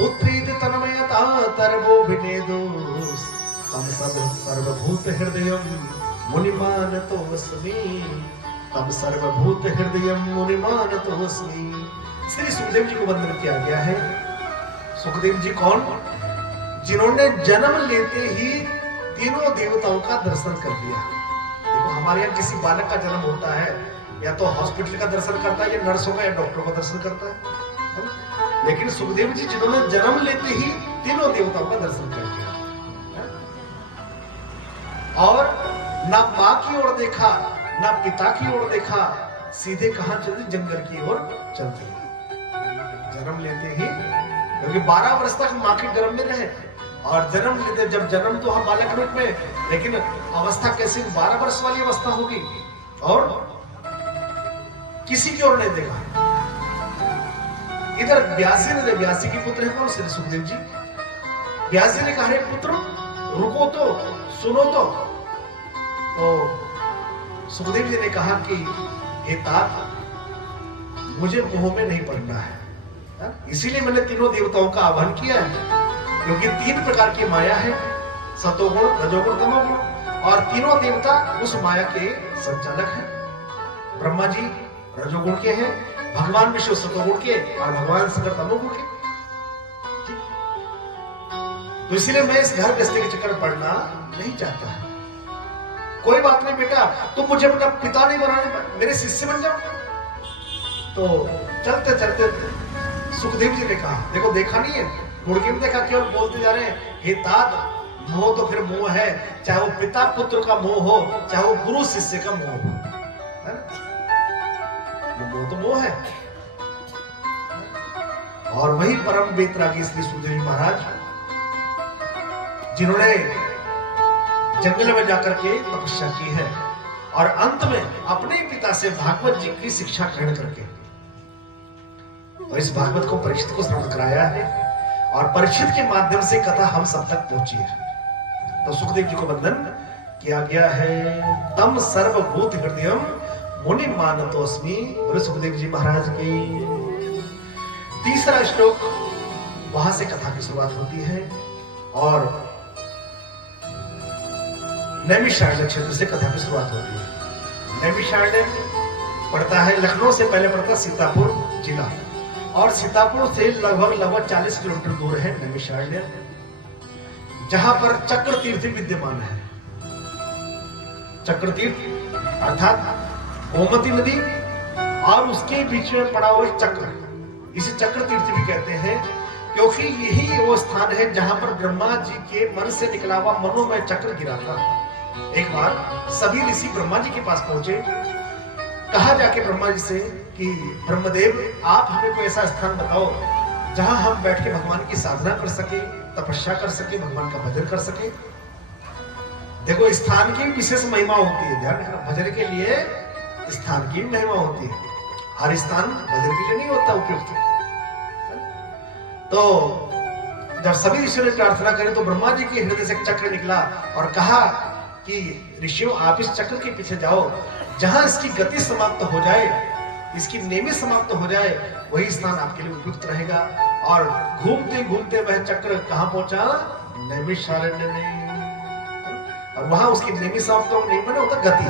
पुत्रीत तन्मयता तरबो विनेदोस तम सब सर्वभूत हृदयम मुनिमानतोऽस्मि तम सर्वभूत हृदयम मुनिमानतोऽस्मि। श्री सुखदेव जी को वंदन किया गया है। सुखदेव जी कौन? जिन्होंने जन्म लेते ही तीनों देवताओं का दर्शन कर लिया। देखो हमारे यहाँ किसी बालक का जन्म होता है या तो हॉस्पिटल का दर्शन करता है या नर्सों का या डॉक्टरों का दर्शन करता है। लेकिन सुखदेव जी जिन्होंने जन्म लेते ही तीनों देवताओं का दर्शन कर लिया और ना मां की ओर देखा ना पिता की ओर देखा, सीधे कहां चले? जंगल की ओर चलते जन्म लेते ही, क्योंकि 12 वर्ष तक मां के गर्भ में रहे और जन्म लेते, जब जन्म तो हम बालक रूप में, लेकिन अवस्था कैसी 12 वर्ष वाली अवस्था होगी और किसी की ओर नहीं देखा। इधर व्यासी के पुत्र है कौन? श्री सुखदेव जी। व्यासी ने कहा, हे पुत्र रुको तो, सुनो तो सुखदेव जी ने कहा कि हे तात, मुझे मोह में नहीं पड़ना है, इसीलिए मैंने तीनों देवताओं का आह्वान किया है। क्योंकि 3 प्रकार की माया है, सतोगुण, रजोगुण, तमोगुण, और तीनों देवता उस माया के संचालक हैं। ब्रह्मा जी रजोगुण के हैं, भगवान विष्णु सतोगुण के और भगवान शंकर तमोगुण के। तो इसीलिए मैं इस घर गृहस्थी के चक्कर पड़ना नहीं चाहता है। कोई बात नहीं बेटा, तुम मुझे अपना पिता नहीं बनाने, मेरे शिष्य बन जाओ। तो चलते चलते सुखदेव जी ने कहा, देखो देखा नहीं है, मुड़ के नहीं देखा, केवल बोलते जा रहे हैं, हे तात, मोह तो फिर मोह है, चाहे वो पिता पुत्र का मोह हो, चाहे वो गुरु शिष्य का मोह हो, है ना? मोह तो मोह है। और वही परम बेतरागी श्री सुखदेव जी महाराज, जिन्होंने जंगल में जाकर के तपस्या की है और अंत में अपने पिता से भागवत जी की शिक्षा ग्रहण करके और इस भागवत को परीक्षित को श्रवण कराया है और परीक्षित के माध्यम से कथा हम सब तक पहुंची है। तो सुखदेव जी को वंदन किया गया है। तम सर्वभूत हृदयम मुनि मानतोस्मि। बोले सुखदेव जी महाराज की। तीसरा श्लोक, वहां से कथा की शुरुआत होती है और नैमिषारण्य क्षेत्र से कथा की शुरुआत होती है। नैमिषारण्य पड़ता है, लखनऊ से पहले पड़ता सीतापुर जिला, और सीतापुर से लगभग 40 किलोमीटर दूर है नैमिषारण्य, जहां पर चक्र तीर्थ विद्यमान है। चक्र तीर्थ अर्थात गोमती नदी और उसके बीच में पड़ा हुआ चक्र, इसे चक्र तीर्थ भी कहते हैं, क्योंकि यही वो स्थान है जहां पर ब्रह्मा जी के मन से निकला हुआ मनोमय चक्र गिरा था। एक बार सभी ऋषि ब्रह्मा जी के पास पहुंचे, कहा जाके ब्रह्मा जी से कि ब्रह्मदेव, आप हमें कोई ऐसा स्थान बताओ जहां हम बैठ के भगवान की साधना कर सके, तपस्या कर सके, भगवान का भजन कर सके। देखो स्थान की विशेष महिमा होती है, ध्यान रखना, भजन के लिए स्थान की महिमा होती है, हर स्थान भजन के लिए नहीं होता उपयुक्त। तो जब सभी ऋषियों ने प्रार्थना करी तो ब्रह्मा जी के हृदय से चक्र निकला और कहा कि ऋषियों, आप इस चक्र के पीछे जाओ, जहां इसकी गति समाप्त हो जाए, इसकी नेमी समाप्त हो जाए, वही स्थान आपके लिए उपयुक्त रहेगा। और घूमते घूमते वह चक्र कहां पहुंचा? नैमिषारण्य में। और वहां उसकी नेमी समाप्त हो नहीं, बना होता गति।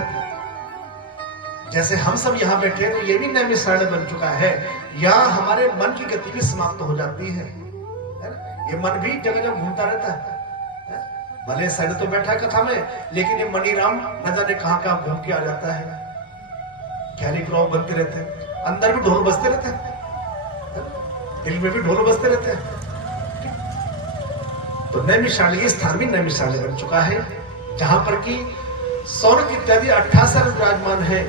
जैसे हम सब यहाँ बैठे हैं तो ये भी नैमिषारण्य बन चुका है, यहाँ हमारे मन की गति भी समाप्त हो जाती है। ये मन भी जगह जगह घूमता रहता है, भले सड़ तो बैठा है कथा में, लेकिन ये मणिराम न जाने कहां कहां घूम के आ जाता है। कैलिग्राफ बनते रहते हैं, अंदर भी ढोल बजते रहते हैं, दिल में भी ढोल बजते रहते हैं। तो नैमिषारण्य स्थान भी नैमिषारण्य बन चुका है, जहां पर की सौनक इत्यादि 88 विराजमान है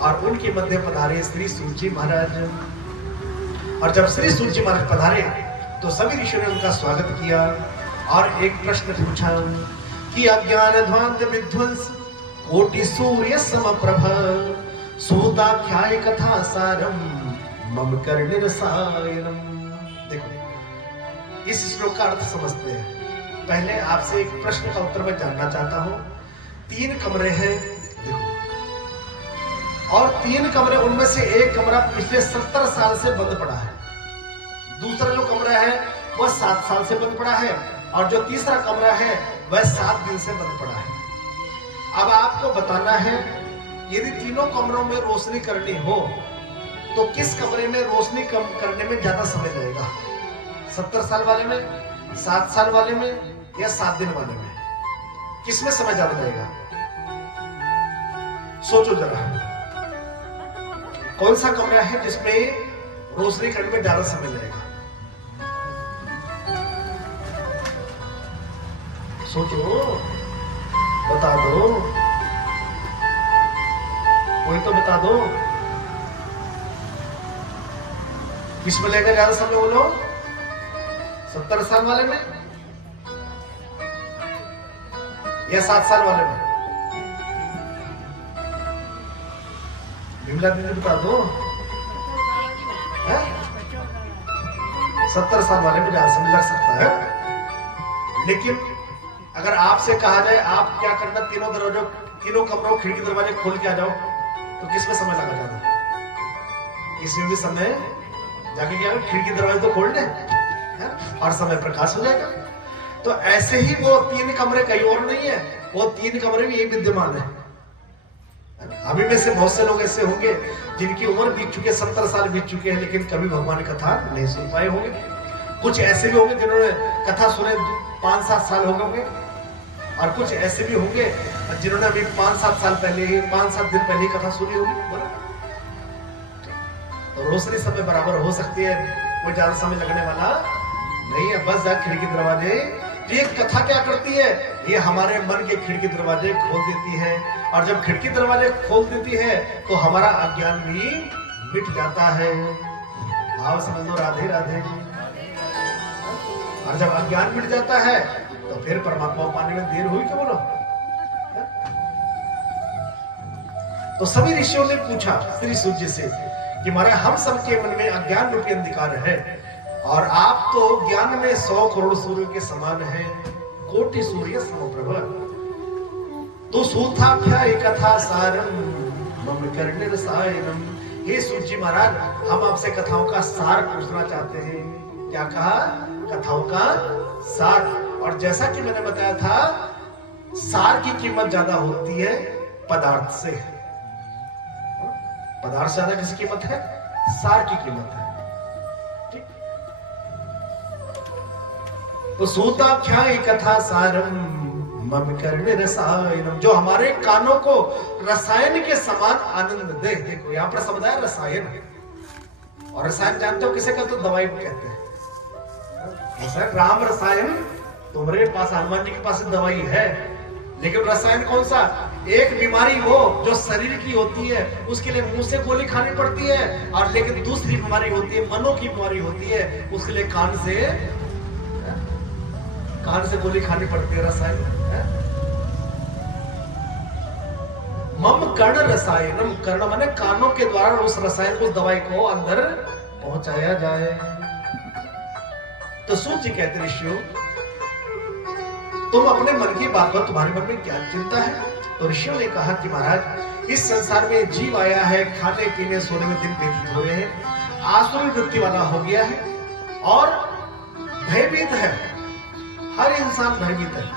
और उनके मध्य पधारे श्री सूर्य जी महाराज। और जब श्री सूर्य जी महाराज पधारे तो सभी ऋषियों ने उनका स्वागत किया और एक प्रश्न पूछा कि अज्ञान ध्वांत विध्वंस कोटि सूर्य समप्रभ सूताख्याय कथा सारम मम कर्णि रसायनम। देखो इस श्लोक का अर्थ समझते हैं। पहले आपसे एक प्रश्न का उत्तर मैं जानना चाहता हूं। 3 कमरे हैं, देखो, और 3 कमरे, उनमें से एक कमरा पिछले 70 साल से बंद पड़ा है, दूसरा जो कमरा है वह 7 साल से बंद पड़ा है, और जो तीसरा कमरा है वह 7 दिन से बंद पड़ा है। अब आपको बताना है, यदि तीनों कमरों में रोशनी करनी हो तो किस कमरे में रोशनी कम करने में ज्यादा समय लगेगा? 70 साल वाले में, 7 साल वाले में, या 7 दिन वाले में? किसमें समय ज्यादा लगेगा? सोचो जरा, कौन सा कमरा है जिसमें रोशनी करने में ज्यादा समय लगेगा? सोचो, बता दो, कोई तो बता दो, किसमें लगेगा ज्यादा समय? बोलो। 70 साल वाले में या 7 साल वाले में? विमला दीदी बता दो। 70 साल वाले में ज्यादा समय लग सकता है, लेकिन अगर आपसे कहा जाए आप क्या करना, तीनों दरवाजों, तीनों कमरों, खिड़की दरवाजे खोल के आ जाओ, तो किसमें समय लगा ज्यादा? इसमें भी समय जाके क्या, खिड़की दरवाजे तो खोल दे और समय प्रकाश हो जाएगा। तो ऐसे ही वो 3 कमरे कहीं और नहीं है, वो 3 कमरे भी यही विद्यमान है। अभी में से बहुत से लोग ऐसे होंगे जिनकी उम्र बीत चुकी है, 70 साल बीत चुके हैं, लेकिन कभी भगवान की कथा नहीं सुन पाए होंगे। कुछ ऐसे भी होंगे जिन्होंने कथा सुने 5-7 साल हो गए होंगे, और कुछ ऐसे भी होंगे जिन्होंने अभी 5-7 साल पहले ही, 5-7 दिन पहले ही कथा सुनी होगी। तो रोशनी समय बराबर हो सकती है, कोई ज्यादा समय लगने वाला नहीं है। बस जा खिड़की दरवाजे, ये कथा क्या करती है, ये हमारे मन के खिड़की दरवाजे खोल देती है, और जब खिड़की दरवाजे खोल देती है तो हमारा अज्ञान भी मिट जाता है। भाव समझ लो, राधे राधे। और जब अज्ञान मिट जाता है तो फिर परमात्मा पाने में देर हुई क्या? बोलो। तो सभी ऋषियों ने पूछा श्री सूर्य से कि महाराज, हम सबके मन में अज्ञान रूपी अंधकार है, और आप तो ज्ञान में 100 करोड़ सूर्य के समान हैं, कोटि सूर्य समप्रभ। तो सूथाख्या कथा सारम मम कर्ण रसायनम। हे सूर्य महाराज, हम आपसे कथाओं का सार पूछना चाहते हैं। क्या कहा? कथाओं का सार। और जैसा कि मैंने बताया था, सार की कीमत ज्यादा होती है पदार्थ से। पदार्थ से ज्यादा किसकी कीमत है? सार की कीमत है। ठीक? तो सूताख्या कथा सारम मम कर्ण रसायनम, जो हमारे कानों को रसायन के समान आनंद दे। देखो यहां पर शब्द है रसायन, और रसायन जानते हो किसे कहते? तो दवाई को कहते हैं। राम रसायन, तुम्हारे पास, हनुमान जी के पास दवाई है, लेकिन रसायन कौन सा? एक बीमारी हो जो शरीर की होती है, उसके लिए मुंह से गोली खानी पड़ती है, और लेकिन दूसरी बीमारी होती है, मनों की बीमारी होती है, उसके लिए कान से गोली खानी पड़ती है। रसायन मम कर्ण रसायनम, कर्ण माने कानों के द्वारा उस रसायन को, उस दवाई को अंदर पहुंचाया जाए। तो सूर्य कहते ऋषियों, तुम अपने मन की बात पर, तुम्हारे मन में क्या चिंता है? तो ऋषियों ने कहा कि महाराज, इस संसार में जीव आया है, खाने पीने सोने में दिन व्यतीत हुए हैं, आसुरी वृत्ति वाला हो गया है, और भयभीत है। हर इंसान भयभीत है।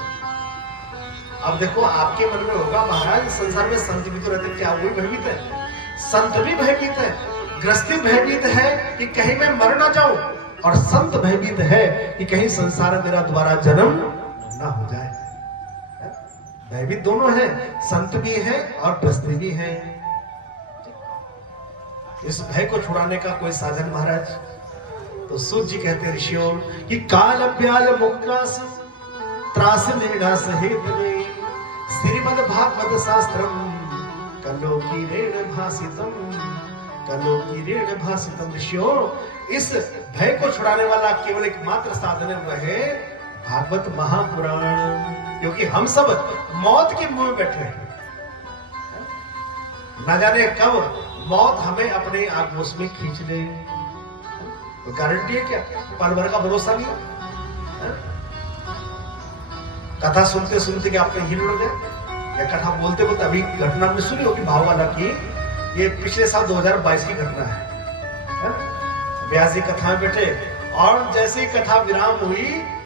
अब देखो आपके मन में होगा, महाराज संसार में संत भी तो रहते, क्या वही भयभीत है? संत भी भयभीत है, गृहस्थी भयभीत है कि कहीं मैं मर ना जाऊं, और संत भयभीत है कि कहीं संसार मेरा दोबारा जन्म ना हो जाए। भयभीत दोनों है, संत भी है और गृहस्थी भी है। इस भय को छुड़ाने का कोई साधन महाराज? तो सूर्य जी कहते ऋषियों कि काल अभ्याल मुक्तास त्रास निर्णास हेतवे श्रीमद् भागवत शास्त्रम कलोकीरेण भासितम, कलोकीरेण भासितम। ऋषियों, इस भय को छुड़ाने वाला केवल एकमात्र साधन है, वह है भागवत महापुराण। क्योंकि हम सब मौत के मुंह में बैठे हैं, न जाने कब मौत हमें अपने आगोश में खींच ले। तो गारंटी है क्या? पल भर का भरोसा नहीं है। कथा सुनते सुनते कि आपने हिल उड़ गया, या कथा बोलते बोलते, अभी घटना में सुनी होगी भाव वाला की, ये पिछले साल 2022 की घटना है। व्यास जी कथा में बैठे और जैसे ही कथा विराम हुई